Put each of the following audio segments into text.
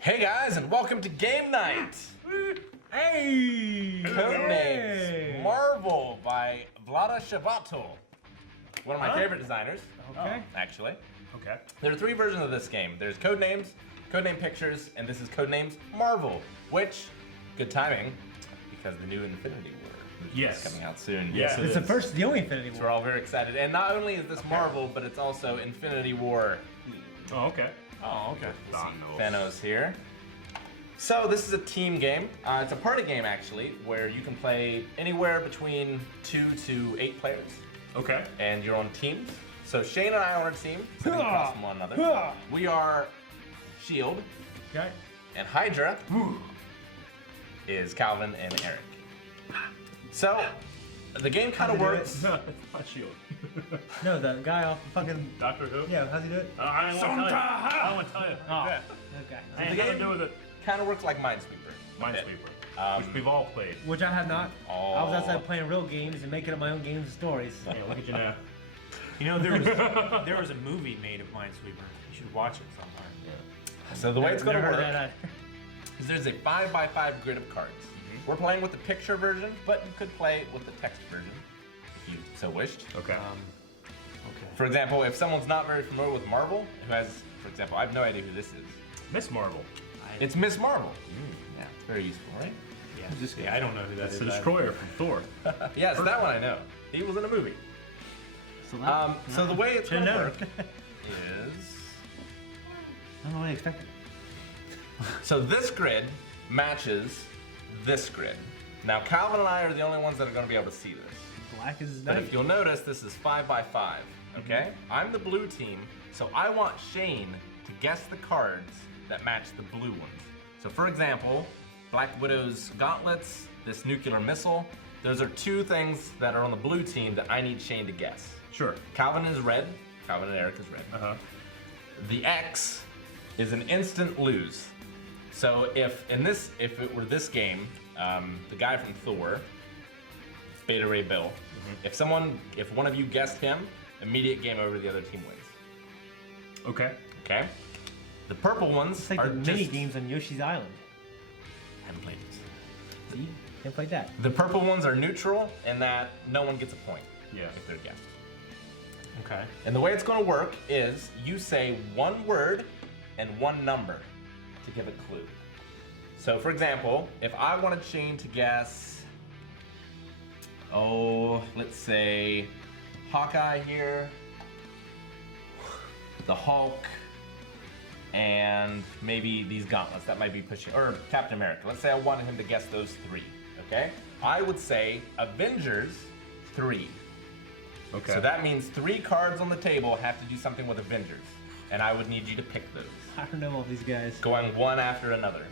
Hey guys, and welcome to game night. Hey! Codenames Marvel by Vlada Shavato, one of my favorite designers. Okay. Actually, Okay. there are three versions of this game. There's Codenames, Codename Pictures, and this is Codenames Marvel. Which, good timing, because the new Infinity War movie is coming out soon. Yes, it it's is. the only Infinity So War. we're all very excited. And not only is this Marvel, but it's also Infinity War. Oh, okay. Oh, okay. Thanos here. So this is a team game. It's a party game actually, where you can play anywhere between 2 to 8 players, Okay. and you're on teams. So Shane and I are on a team, sitting across from one another. We are Shield, Okay. and Hydra is Calvin and Eric. So the game kind of How'd they do works. No, it's not Shield. No, the guy off the fucking. Doctor Who? Yeah, how's he do it? I don't want to tell you. I don't want to tell you. Oh. Okay. Okay. I ain't The nothing to game- do with it. Kind of works like Minesweeper. Minesweeper. Which we've all played. Which I have not. Oh. I was outside playing real games and making up my own games and stories. Hey, look at you now. You know, there was a movie made of Minesweeper. You should watch it sometime. So the way it's going to Never work heard of that is there's a 5x5 grid of cards. We're playing with the picture version, but you could play with the text version if you so wished. Okay. For example, if someone's not very familiar with Marvel, who has, for example, I have no idea who this is. Miss Marvel. It's Miss Marvel. Yeah, it's very useful, right? Yeah, I don't know who that That's is. the Destroyer from Thor. Yes, that one I know. He was in a movie. So, So the way it's going to Should've work is, I don't know what I expected. so this grid matches this grid. Now Calvin and I are the only ones that are going to be able to see this. Black is But nice. if you'll notice, this is 5x5, okay? I'm the blue team, so I want Shane to guess the cards that match the blue ones. So for example, Black Widow's gauntlets, this nuclear missile, those are two things that are on the blue team that I need Shane to guess. Sure. Calvin is red, Calvin and Eric is red. Uh-huh. The X is an instant lose. So if it were this game, the guy from Thor, Beta Ray Bill, if one of you guessed him, immediate game over, the other team wins. Okay. Okay? The purple ones It's like are the just... mini games on Yoshi's Island. Haven't played these. See? Can't play that. The purple ones are neutral in that no one gets a point Yeah. if they're guessed. Okay. And the way it's going to work is you say one word and one number to give a clue. So for example, if I wanted Shane to guess, let's say Hawkeye here, the Hulk, and maybe these gauntlets, that might be pushing, or Captain America. Let's say I wanted him to guess those three, okay? I would say Avengers 3. Okay. So that means 3 cards on the table have to do something with Avengers, and I would need you to pick those, I don't know all these guys. going one after another.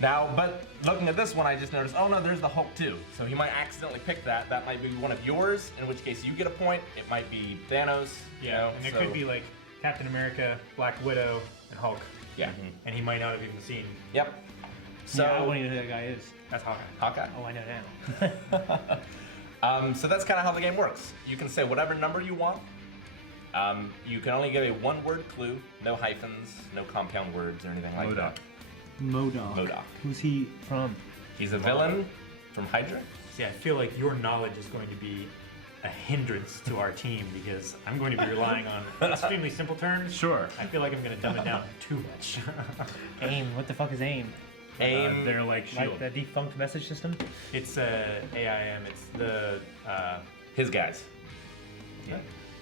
Now, but looking at this one, I just noticed, oh no, there's the Hulk too. So he might accidentally pick that. That might be one of yours, in which case you get a point. It might be Thanos. Yeah, you know, and there so- could be like Captain America, Black Widow, and Hulk. Yeah. And he might not have even seen. Yep. So Yeah, I wouldn't even know who that guy is. That's Hawkeye. Hawkeye. Oh, I know now. So that's kind of how the game works. You can say whatever number you want. You can only give a one-word clue, no hyphens, no compound words or anything like that. MODOK. MODOK. Who's he from? He's a villain from Hydra. See, I feel like your knowledge is going to be a hindrance to our team because I'm going to be relying on extremely simple terms. Sure. I feel like I'm going to dumb it down too much. AIM. What the fuck is AIM? AIM. They're like Shield. Like the defunct message system? It's AIM. It's the His guys. Yeah.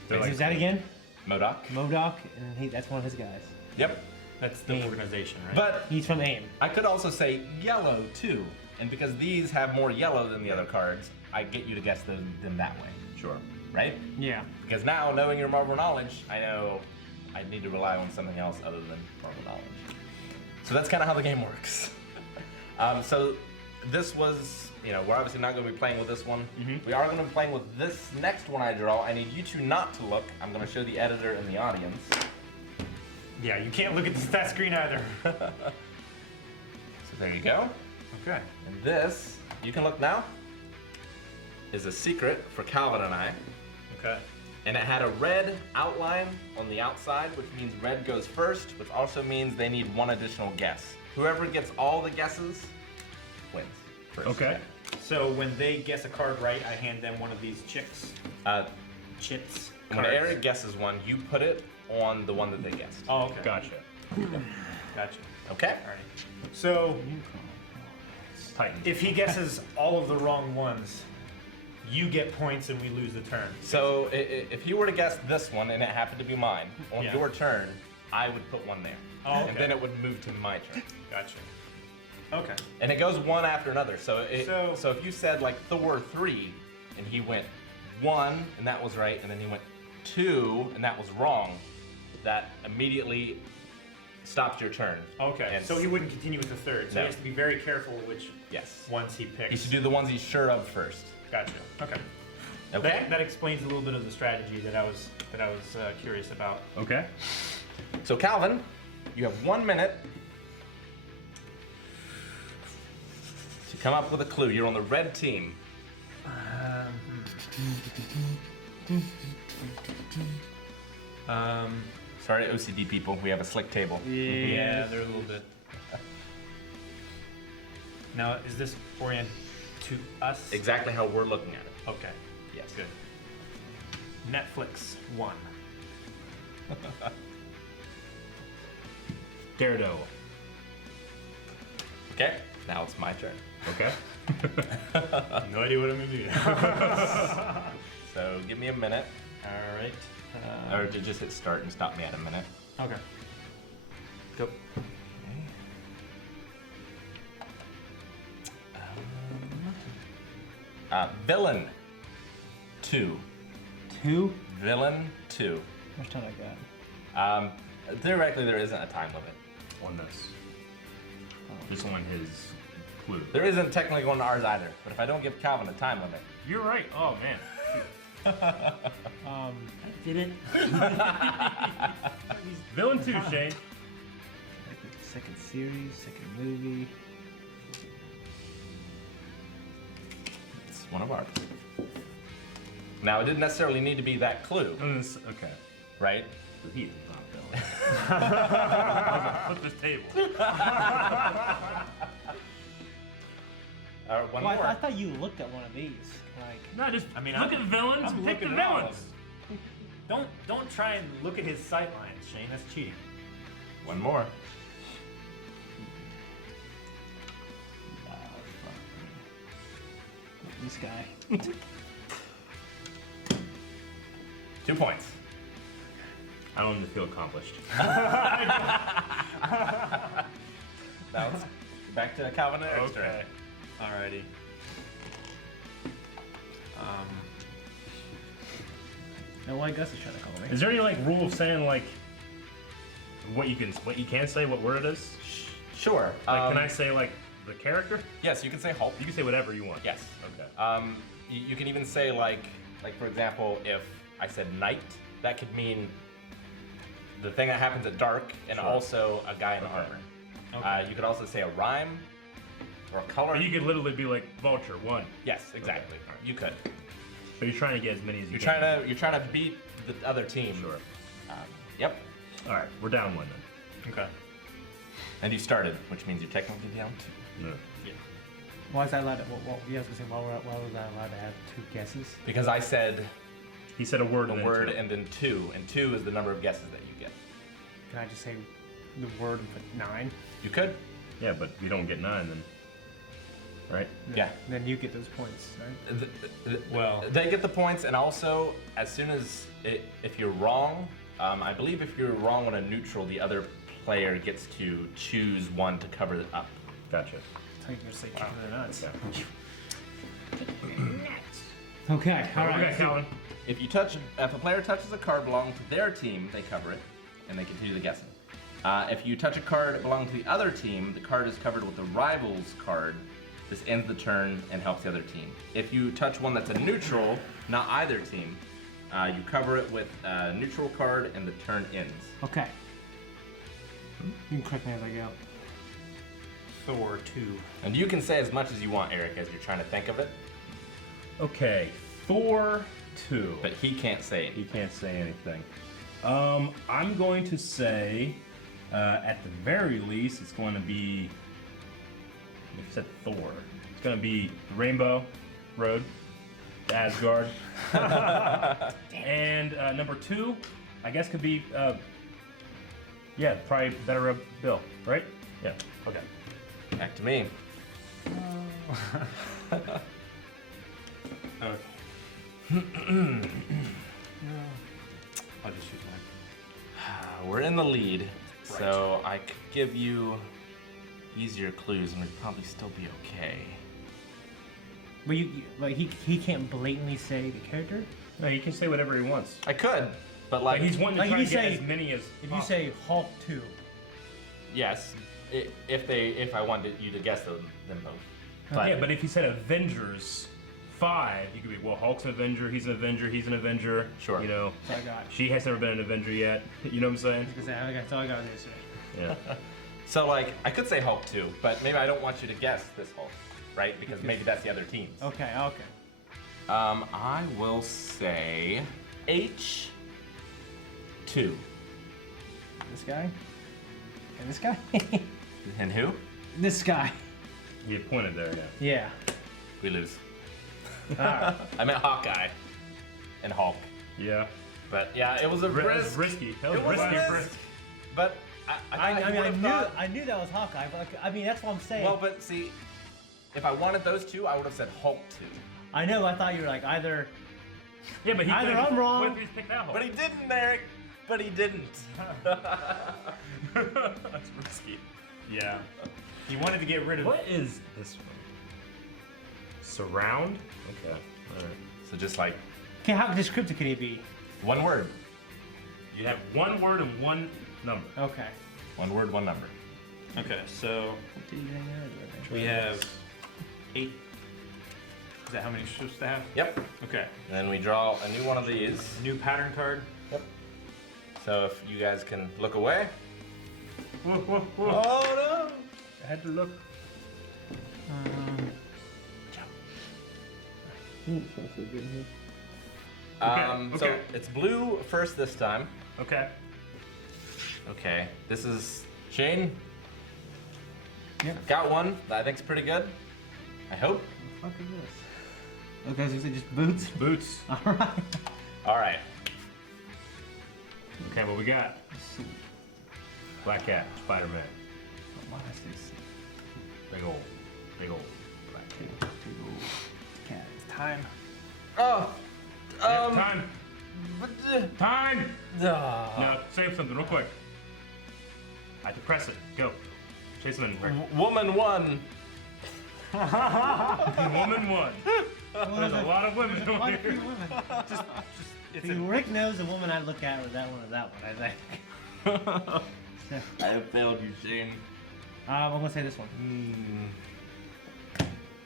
They're Who's like, that again? MODOK. MODOK, and that's one of his guys. Yep. that's the AIM. organization, right? But He's from AIM. I could also say yellow too. And because these have more yellow than the other cards, I get you to guess them that way. Sure. Right? Yeah. Because now, knowing your Marvel knowledge, I know I need to rely on something else other than Marvel knowledge. So that's kind of how the game works. So this was, we're obviously not going to be playing with this one. We are going to be playing with this next one I draw. I need you two not to look. I'm going to show the editor and the audience. yeah, you can't look at the stat screen either. So there you go. Okay. And this, you can look now, is a secret for Calvin and I. Okay. And it had a red outline on the outside, which means red goes first, which also means they need one additional guess. Whoever gets all the guesses wins. First. Okay. So when they guess a card right, I hand them one of these chits. When cards. Eric guesses one, you put it on the one that they guessed. Oh, okay. Gotcha. Gotcha. Okay? Alrighty. So Titan. if he guesses all of the wrong ones, you get points and we lose the turn. So if you were to guess this one and it happened to be mine, on Yeah. your turn, I would put one there. Oh, okay. And then it would move to my turn. Gotcha. Okay. And it goes one after another. So So- if you said like Thor 3 and he went 1 and that was right, and then he went 2 and that was wrong, that immediately stops your turn. Okay. And So he wouldn't continue with the third. So No. he has to be very careful which Yes. ones he picks. He should do the ones he's sure of first. Gotcha. Okay. Okay? That explains a little bit of the strategy that I was curious about. Okay. So Calvin, you have 1 minute to come up with a clue. You're on the red team. Sorry, OCD people. We have a slick table. Yeah, they're a little bit. Now, is this oriented to us? Exactly how we're looking at it. Okay. Yes. Good. Netflix 1. Daredevil. Okay. Now it's my turn. Okay. No idea what I'm gonna do. So give me a minute, All right. or to just hit start and stop me at a minute. Okay. Go. Villain 2. 2? Villain 2. How much time I got? Theoretically, there isn't a time limit. On this. Just on his clue. There isn't technically going to ours either. But if I don't give Calvin a time limit, You're right. Oh man. I didn't. Villain 2, Shane. Like the second series, second movie. it's one of ours. Now, it didn't necessarily need to be that clue, Okay. right? He is not villain. Flip this table. One Well, more. I thought you looked at one of these. Like, No, just I mean, look I'm- at villains I'm and pick the looking at all of villains. them. Don't try and look at his sight lines, Shane. That's cheating. One more. this guy. 2 points. I don't even feel accomplished. Now it's back to Calvin and Eric's turn. Okay. Alrighty. No, why Gus is trying to call me. Is there any like rule of saying like what you can say, what word it is? Sure. Like, can I say like the character? Yes, you can say Hulk. You can say whatever you want. Yes. Okay. You can even say like for example, if I said night, that could mean the thing that happens at dark, and Sure. also a guy in Okay. armor. Okay. You could also say a rhyme or a color. Or you could literally be like Vulture 1. Yes, exactly. Okay. You could. But you're trying to get as many as you You're can. trying to beat the other team. Sure. Yep. All right, we're down 1 then. Okay. And you started, which means you're technically down 2. No. Yeah. Why is that allowed to, yeah, I was gonna say, why was I allowed to have 2 guesses? Because I said He said a word. a and then word two. and then 2, and 2 is the number of guesses that you get. Can I just say the word and put 9? You could. Yeah, but we don't get 9 then. Right? Yeah. Then you get those points, right? Well- they get the points, and also as soon as if you're wrong, I believe if you're wrong on a neutral, the other player gets to choose one to cover it up. Gotcha. I thought you were gonna say chicken or nuts. Okay. Okay, alright. Okay, Calvin. If a player touches a card belonging to their team, they cover it, and they continue the guessing. If you touch a card belonging to the other team, the card is covered with the rival's card. This ends the turn and helps the other team. If you touch one that's a neutral, not either team, you cover it with a neutral card, and the turn ends. Okay. You can correct me as I go. Thor 2. And you can say as much as you want, Eric, as you're trying to think of it. Okay, Thor 2. But he can't say it. He can't say anything. I'm going to say, at the very least, it's going to be. You said Thor. It's going to be Rainbow Road, Asgard, and number 2, I guess could be. Yeah, probably better Bill, right? Yeah. Okay. Back to me. Okay. I'll just use mine. We're in the lead, so I could give you easier clues and we'd probably still be okay. But like he can't blatantly say the character. No, he can say whatever he wants. I could, but Like he's wanting to like try if to you get say- as many as. If you say Hulk 2, yes, if I wanted you to guess them both. Yeah, but if he said Avengers 5, you could be, well, Hulk's an Avenger, he's an Avenger, he's an Avenger. Sure. You know, that's all I got. she has never been an Avenger yet. You know what I'm saying? That's all I got to say. Yeah. So like I could say Hulk 2, but maybe I don't want you to guess this Hulk, right? Because maybe that's the other teams. Okay. I will say H2. This guy. And this guy. And who? This guy. You pointed there, yeah. Yeah. We lose. Alright. I meant Hawkeye and Hulk. Yeah. But yeah, it was a That was risk. risky. That was It was a risky. risk. But I knew that was Hawkeye, but I mean that's what I'm saying. Well, but see, if I wanted those two, I would have said Hulk 2. I know. I thought you were like either. Yeah, but he Either could've- I'm wrong- What if he picked that Hulk? But he didn't, Eric. But he didn't. That's risky. Yeah. He wanted to get rid of. What is this one? Surround? Okay. Alright. So just like Okay, how descriptive can he be? one word. You have one word and one number. Okay. One word, one number. Okay, so we have 8. Is that how many you're supposed to have? Yep. Okay. Then we draw a new one of these. New pattern card. Yep. So if you guys can look away. Whoa, whoa, whoa. Oh I had to look. no! Okay, So okay. it's blue first this time. Okay. Okay. This is Shane. Yep. Got one that I think's pretty good. I hope. What the fuck is this? Okay, so is it just boots? Boots. Alright. All right. Okay, what we got? Black Cat, Spider-Man. Why did I say C? Big old Black Cat. Big old cat. It's time. Oh. Yep, time. But, Time! uh, Now, say something real quick. I have to press it. Go. Say something, Rick. Woman 1. Woman 1. There's a lot of women Why over do here. women? It's See, Rick knows the woman I look at or that one or that one, I think. I have failed you, Shane. I'm gonna say this one.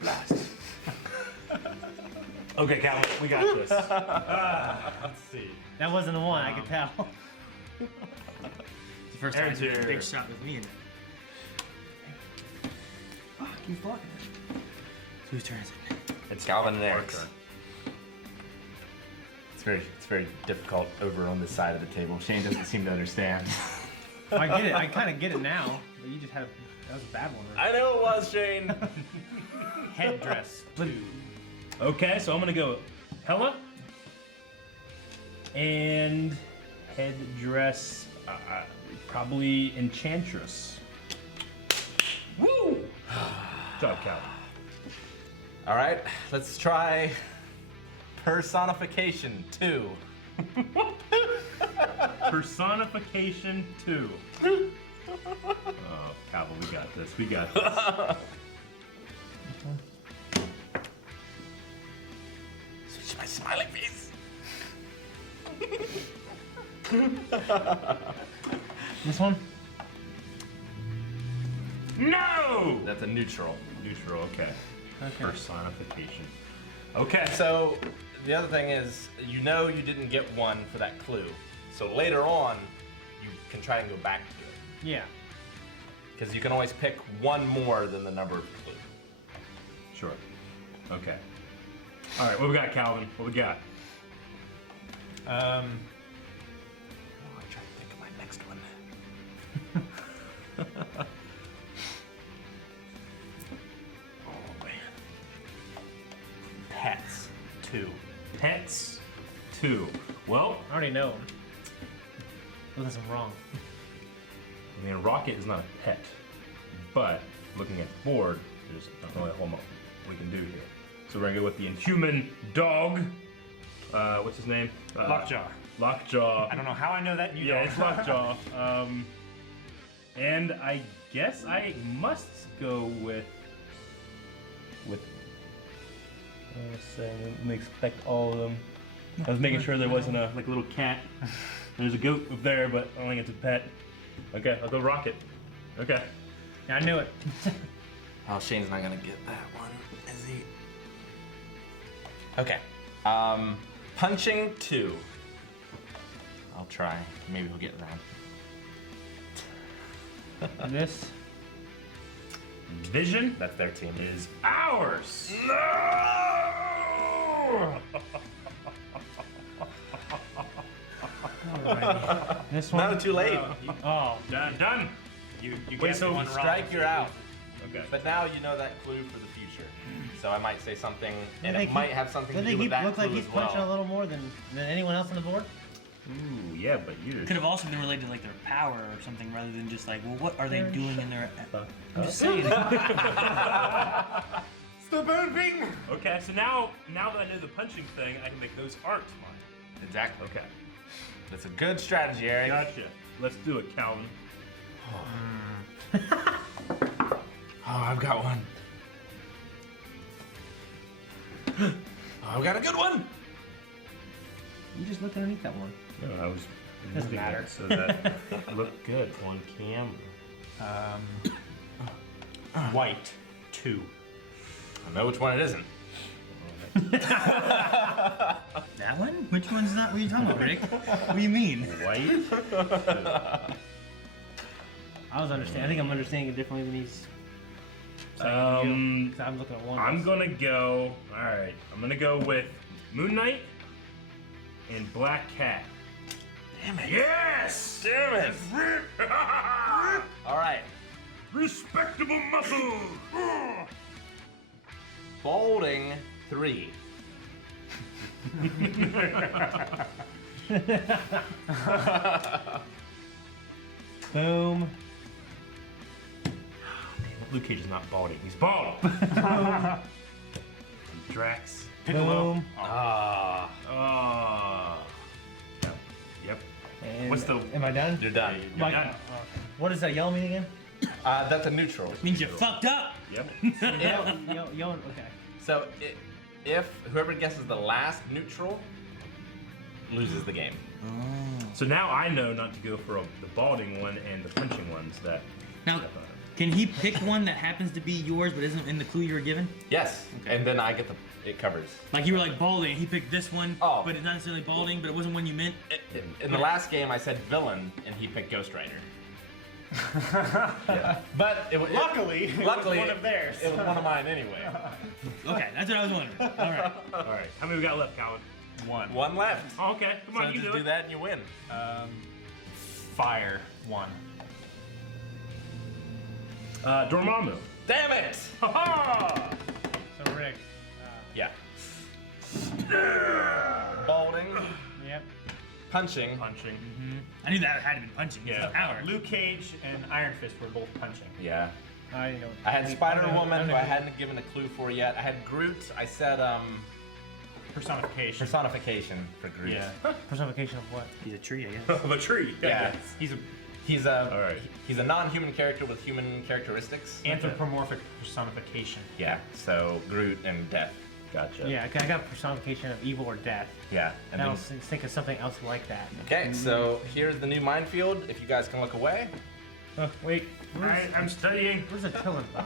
Blast. Okay, Calvin, we got this. Let's see. That wasn't the one, I could tell. It's the first time Aaron's he's a here. big shot with me in it. Fuck, you fucking. So whose turn is it? It's Calvin and Our Eric's. turn. It's very difficult over on this side of the table. Shane doesn't seem to understand. I get it. I kind of get it now, but you just had that was a bad one. Rick. I know it was Shane. Headdress. Blue. Okay, so I'm gonna go Hella and headdress, probably Enchantress. Woo! Good job, Calvin. All right, let's try personification 2. Personification 2. Oh, Calvin, we got this. We got this. Switch my smiling face. This one? No! That's a neutral. Neutral, okay. Okay. Personification. Okay, So the other thing is, you know you didn't get one for that clue. So later on, you can try and go back to it. Yeah. Because you can always pick one more than the number of clue. sure. Okay. All right, what we got, Calvin? What we got? Oh, I try to think of my next one. Oh man. Pets 2. Pets 2. Well, I already know. Unless I'm wrong. I mean, Rocket is not a pet, but looking at the board, there's not really a whole lot we can do here. So we're gonna go with the Inhuman Dog. What's his name? Lockjaw. Lockjaw. I don't know how I know that. And you Yeah, don't. it's Lockjaw. And I guess I must go with. Let's say, let me expect all of them. I was making sure there wasn't a little cat. There's a goat up there, but I don't think it's a pet. Okay, I'll go Rocket. Okay. Yeah, I knew it. Oh, Shane's not gonna get that one, is he? Okay. Punching 2. I'll try. Maybe we'll get around. This. Vision That's their team. is ours. This one. No, too late. Oh. Done. You Wait, guessed so one you wrong. Strike, you're out. Okay. But now you know that clue for the future. So I might say something, and They it keep- might have something to Doesn't do he with that look like clue he's as punching a well. little more than anyone else on the board? Ooh, yeah, but you. Could have also been related to like their power or something rather than just like, well, what are they They're doing in their. I'm Huh? just saying. Stop moving! Okay, so now that I know the punching thing, I can make those aren't mine. Exactly. Okay. That's a good strategy, Eric. Gotcha. Let's do it, Calvin. Oh, I've got one. Oh, I've got a good one. You just looked underneath that one. No, I was. Doesn't moving matter. it so that it looked good on camera. White 2. I know which one it isn't. That one? Which one's that? What are you talking about, Rick? What do you mean? White. I think I'm understanding it differently than he's. Um, Because I'm looking at one. I'm gonna go. All right, I'm gonna go with Moon Knight and Black Cat. Damn it. Yes. Damn it. All right. Respectable muscle. Folding 3. Boom. Luke Cage is not balding. He's bald. Drax. Boom. Ah, Yep. And What's the- Am I done? you're done. Like, done. what does that yellow mean again? That's a neutral. Means you fucked up. Yep. Yellow. Okay. So if whoever guesses the last neutral loses the game. So now I know not to go for the balding one and the punching ones that. Now, can he pick one that happens to be yours but isn't in the clue you were given? Yes, and then I get it covers. Like you were like balding, and he picked this one, Oh. but it's not necessarily balding, but it wasn't one you meant. In the last game, I said villain, and he picked Ghost Rider. Yeah. But luckily, it was one of theirs. It was one of mine anyway. Okay, that's what I was wondering. All right. All right. How many we got left, Calvin? 1. One left. Oh, okay. Come So on, you just do do it. that and you win. Fire 1. Dormammu. Damn it! Ha ha! So Rick. Yeah. Balding, Yep. punching. Punching. I knew that had to be punching. It's Yeah. the power. Luke Cage and Iron Fist were both punching. Yeah. I know. I had Spider Woman, who I had. hadn't given a clue for yet. I had Groot. I said Personification. personification for Groot. Yeah. Personification of what? He's a tree, I guess. Of a tree. Yeah. He's a He's All right. he's a non-human character with human characteristics. anthropomorphic personification. Yeah. So Groot and death. Gotcha. Yeah, I got personification of evil or death. Yeah. And And I then, was think of something else like that. okay. So here's the new minefield. If you guys can look away. Wait, I'm studying. where's the Tillin from?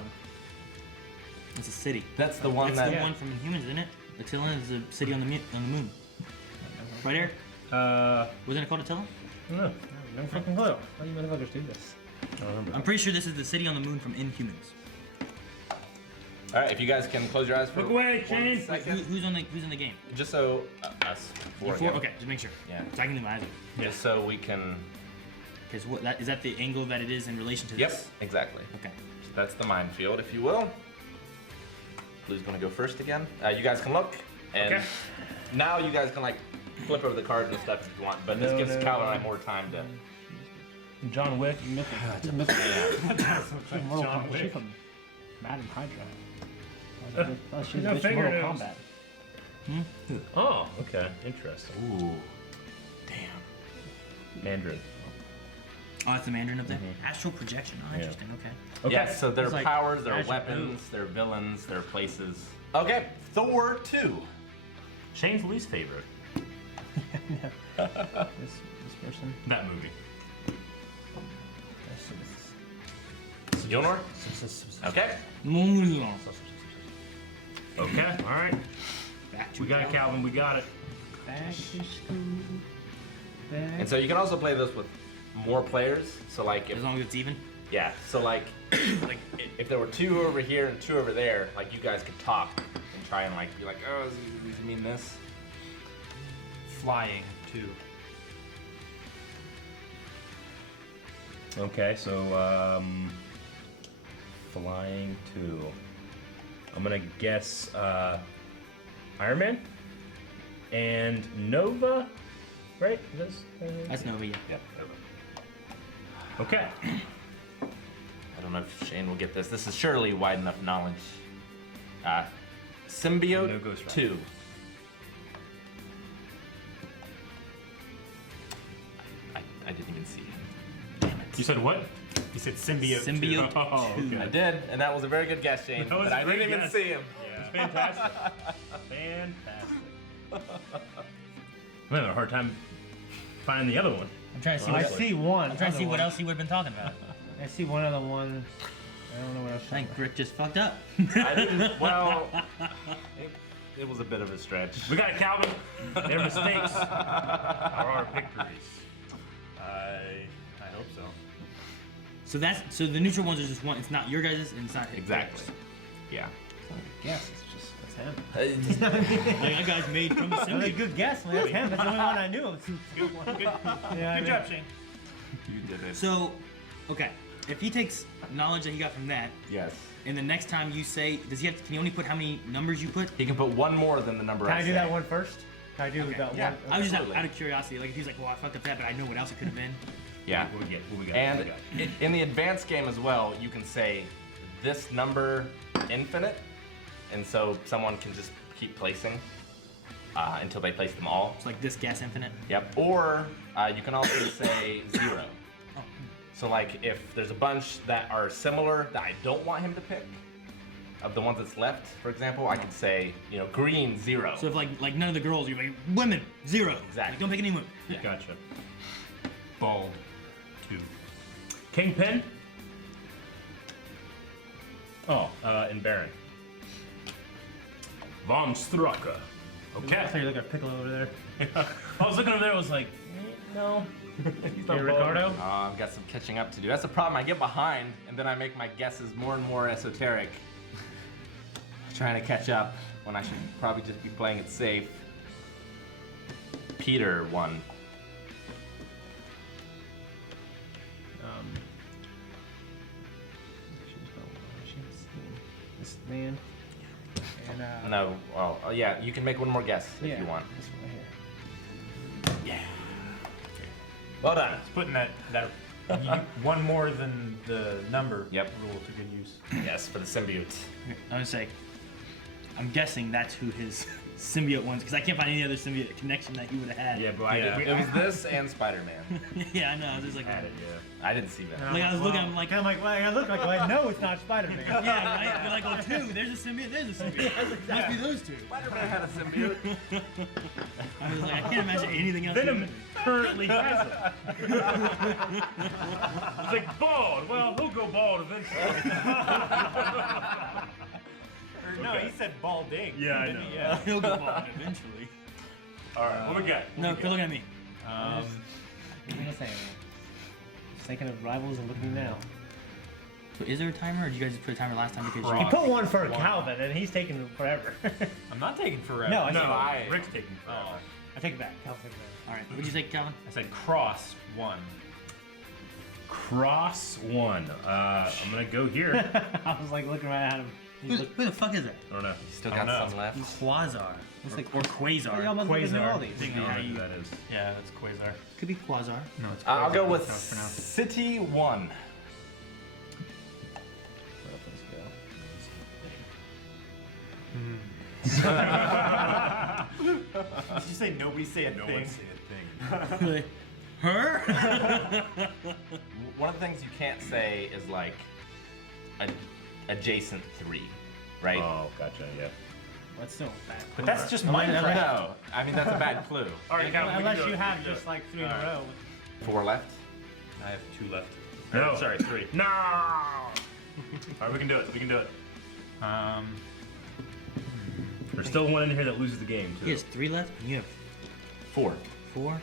It's a city. That's the one That's that. the one from Inhumans, isn't it? Attila is a city on the moon. Right, Eric? Wasn't it called Attila? No fucking clue. How do you motherfuckers do this? I don't remember. I'm pretty sure this is the city on the moon from Inhumans. All right, if you guys can close your eyes for Look away, 1 Shane. second. Who's in the game? Just so us four Four? again. Okay, just make sure. Yeah. So I can leave my eyes open. Just so we can. Because is that the angle that it is in relation to Yep, this? exactly. Okay. So that's the minefield, if you will. Blue's gonna go first again. You guys can look, and Okay. now you guys can like flip over the cards and stuff if you want. But this No, gives no, Calvin no. and I more time to. John Wick. Mortal John Kombat. She Wick. from Madden Hydra. Oh, she's No Mortal fingernails. Kombat. Oh, okay. Interesting. Ooh, damn. Mandarin. Oh, that's the Mandarin up there? Mm-hmm. Astral projection. Oh, Yeah. interesting. Okay. Okay. Yeah, so their It's like powers, their magic weapons, their villains, their places. Okay, Thor 2. Shane's least favorite. This person. That movie. Yonor? Okay. Okay. All right. Back to We got it, Calvin. We got it. Back to school. Back. And so you can also play this with more players. So like if As long as it's even. yeah, so like like if there were 2 over here and 2 over there, like you guys could talk and try and like be like, oh, does he mean this? Flying too. Okay, so flying 2. I'm gonna guess Iron Man and Nova, right? That's Nova, yeah. Yep. Okay. I don't know if Shane will get this. This is surely wide enough knowledge. Symbiote No Ghost Rider. 2. I didn't even see him. You said what? You said symbiote. too. Symbiote. Oh, Two. I did, and that was a very good guess, Shane. That was But I a great didn't even guess. see him. Yeah. Fantastic. Fantastic. I'm having a hard time finding the other one. I'm trying to see. I What, see one. I'm trying to see other what one. else he would have been talking about. I see one other one. I don't know what else. I think Rick just fucked up. I didn't. Well, it was a bit of a stretch. We got it, Calvin. Their mistakes are our victories. I hope so. So the neutral ones are just one. It's not your guys' and it's not his. Exactly. Yeah. Yes, it's him. Like that guy's made from the That was a symbiote. good guess. Man. That's him. That's the only one I knew. Good job, Shane. You did it. So, okay, if he takes knowledge that he got from that, Yes. and the next time you say, does he have? Can you only put how many numbers you put? He can put one more than the number Can I I do say. that one first? Can I do Okay. that Yeah. one? I was just Absolutely. out of curiosity. Like if he's like, well, I fucked up that, but I know what else it could have been. Yeah. What we get? What we got? And What we got? in the advanced game as well, you can say this number infinite, and so someone can just keep placing until they place them all. It's like this guess infinite. Yep. Or you can also say 0. Oh. So like if there's a bunch that are similar that I don't want him to pick, of the ones that's left, for example, I could say, green 0. So if like none of the girls, you're like women 0. Exactly. Like, don't pick any women. Gotcha. Bald 2. Kingpin. Oh, and Baron. Von Strucker. Okay. I thought you look at Piccolo over there. I was looking over there. I was like, no. He's not Hey, bald. Ricardo. I've got some catching up to do. That's the problem. I get behind, and then I make my guesses more and more esoteric, trying to catch up when I should probably just be playing it safe. Peter 1. This man. And No. Oh, yeah. You can make one more guess if you want. This one right here. Well done. Putting that one more than the number Yep. rule to good use. Yes, for the symbiote. I'm gonna say, I'm guessing that's who his symbiote ones, because I can't find any other symbiote connection that he would have had. Yeah, but It was this and Spider-Man. Yeah, I know. I was just like, Had it, yeah. I didn't see that. Like, I was looking, I'm like, I'm like, well, I look like, well, I know it's not Spider-Man. yeah, right? You're like, oh, two. There's a symbiote. There's a symbiote. Must be those two. Spider-Man had a symbiote. I was like, I can't imagine anything else. Venom currently has it. It's like bald. Well, he'll go bald eventually. Or, no, he said balding. Yeah, I didn't know. he? Yeah. He'll go bald eventually. All right, what we got? No, quit looking at me. What are you gonna say, man? Just thinking of rivals and looking now. So is there a timer, or did you guys just put a timer last time because He you? put one for Calvin, and he's taking forever. I'm not taking forever. No, I No, said, Rick's taking forever. Oh, I take it back. Calvin takes it All right. What'd you say, Calvin? I said cross 1. Cross 1. I'm gonna go here. back. I was like looking right at him. He's like, Who the fuck is that? I don't know. Still I got don't know. some left. Quasar. It's like- or Quasar. you almost looking at all Quasar. these. Big I don't know how who you- that is. Yeah, that's Quasar. Could be Quasar. No, it's I'll Quasar. go with That's how it's pronounced. City 1. Did you say nobody say a thing? Like, her? One of the things you can't say is like adjacent 3, right? Oh, gotcha. Yeah. What's still bad? But that's just No, Minecraft. I mean that's a bad clue. All right, Calvin, we can Unless do you it. have We can do just it. like 3 in a Alright. row. 4 left. I have 2 left. No. Sorry, 3. No. All right, we can do it. We can do it. There's still one in here that loses the game too. He has 3 left, and you have 4. 4.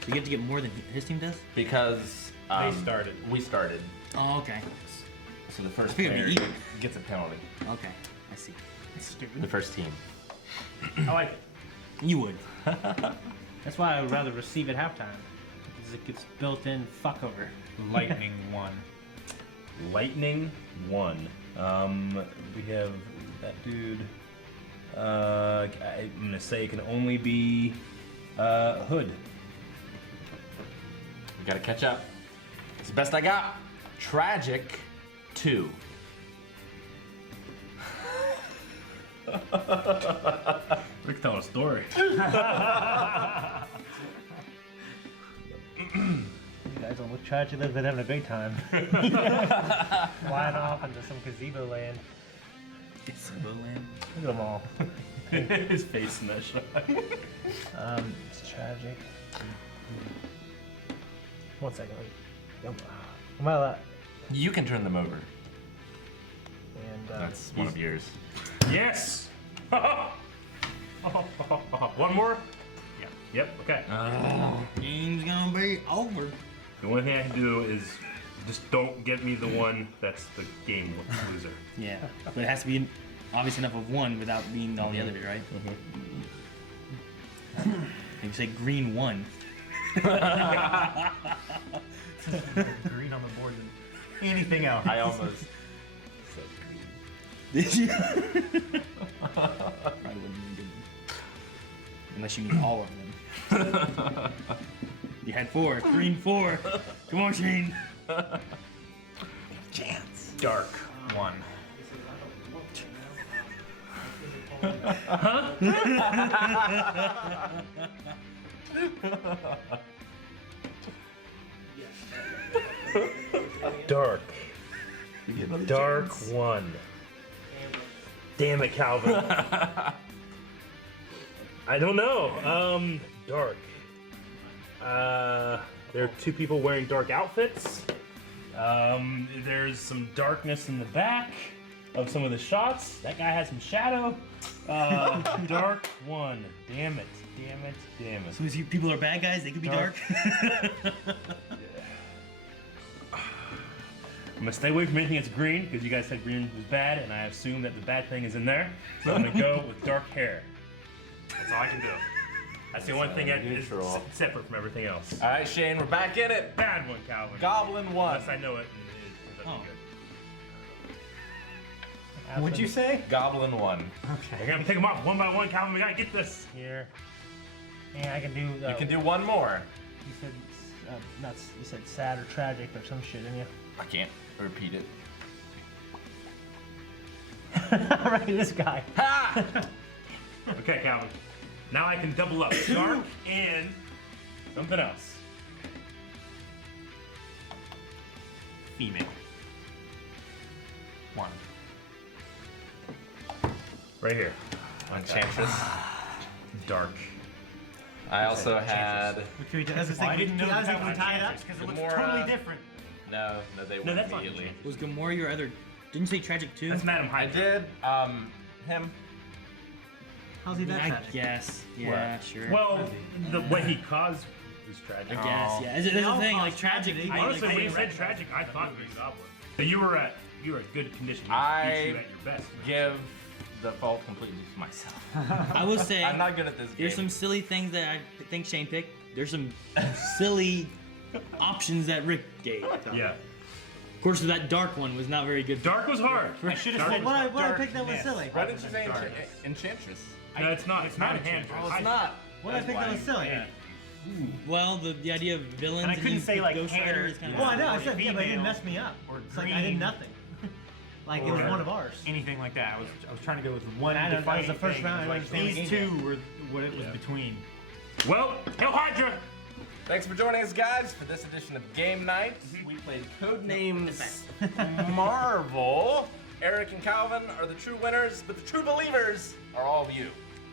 So you have to get more than his team does. Because They started. We started. Oh, okay. So the first I figured player it'd be even. gets a penalty. Okay, I see. It's stupid. The first team. I like it. You would. That's why I would rather receive at halftime. Because it gets built in fuck over. Lightning 1. Lightning 1. We have that dude. I'm gonna say it can only be Hood. We gotta catch up. It's the best I got. Tragic 2. Rick's telling a story. You guys don't look tragic. They've been having a great time. Flying off into some gazebo land. It's Land. Look at them all. His face in that shot. It's tragic. 1 second. Am I allowed? You can turn them over. And That's one of yours. Yes. One more. Yeah. Yep. Okay. Game's gonna be over. The only thing I can do is just don't get me the one that's the game loser. Yeah, but it has to be obvious enough of one without being all the others, right? You say green 1. Green on the board than anything else. I almost. Did you? Probably wouldn't even do it. Unless you need all of them. You had 4. Green 4. Come on, Shane. Chance. Dark 1. Dark. Dark 1. Damn it, Calvin. I don't know. Dark. There are 2 people wearing dark outfits. There's some darkness in the back of some of the shots. That guy has some shadow. Dark 1. Damn it. Damn it. Damn it. So as people are bad guys, they could be dark. I'm gonna stay away from anything that's green because you guys said green was bad, and I assume that the bad thing is in there. So I'm gonna go with dark hair. That's all I can do. That's the only thing that is neutral. separate from everything else. All right, Shane, we're back in it. Bad one, Calvin. Goblin 1. Unless I know it. And Oh. What'd you say? Goblin 1. We're gonna take them off one by one, Calvin. We gotta get this. here. And I can do. You can do one more. You said you said sad or tragic or some shit, didn't you? I can't repeat it. Right, this guy. Ha! Okay, Calvin. Now I can double up. Dark and something else. Female. 1. Right here. Enchantress. Dark. I also had. I didn't know that was Enchantress because it looks Gamora. totally different. No, they No, went that's not immediately. Was Gamora your other? Didn't you say tragic 2? That's Madam I Hydra. did. Him. How's he that I tragic? guess. Yeah, sure. Well, the way he caused was tragic. I guess. Yeah. That's the thing. Like tragic. Honestly, when you said tragic, I thought it was Goblin. So you were at you're a good condition. It I beats you at your best. Give the fault completely to myself. I will say, I'm not good at this game. there's some silly things that I think Shane picked. There's some silly options that Rick gave. Yeah. Of course, that dark one was not very good. Dark was hard. I should have Dark said was- What I picked that was darkness. silly. Why didn't you say Darkness. Enchantress? No, it's not. It's not a hand. Oh, it's not. What I picked that was silly. Yeah. Well, the idea of villains. And I couldn't you say, pick like, Ghost hair, Rider is kind you of. Well, I know. I Or said yeah, but it didn't female, mess me up. or It's like I did green. nothing. Like it was Or one of ours. Anything like that. I was trying to go with one I know, that was defining the first thing. round I Like, understand the these game. two were what it was Yeah. between. Well, Hail Hydra. Thanks for joining us, guys, for this edition of Game Night. We played Codenames Marvel. Eric and Calvin are the true winners, but the true believers are all of you.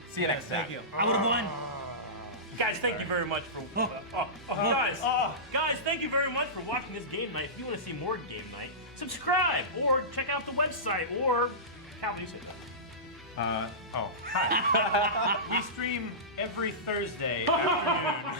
See you next time. Thank you. I would have won. Guys, thank you very much for. Guys, thank you very much for watching this game night. If you want to see more game night, subscribe or check out the website or Calvin, you said that. Hi. We stream every Thursday afternoon.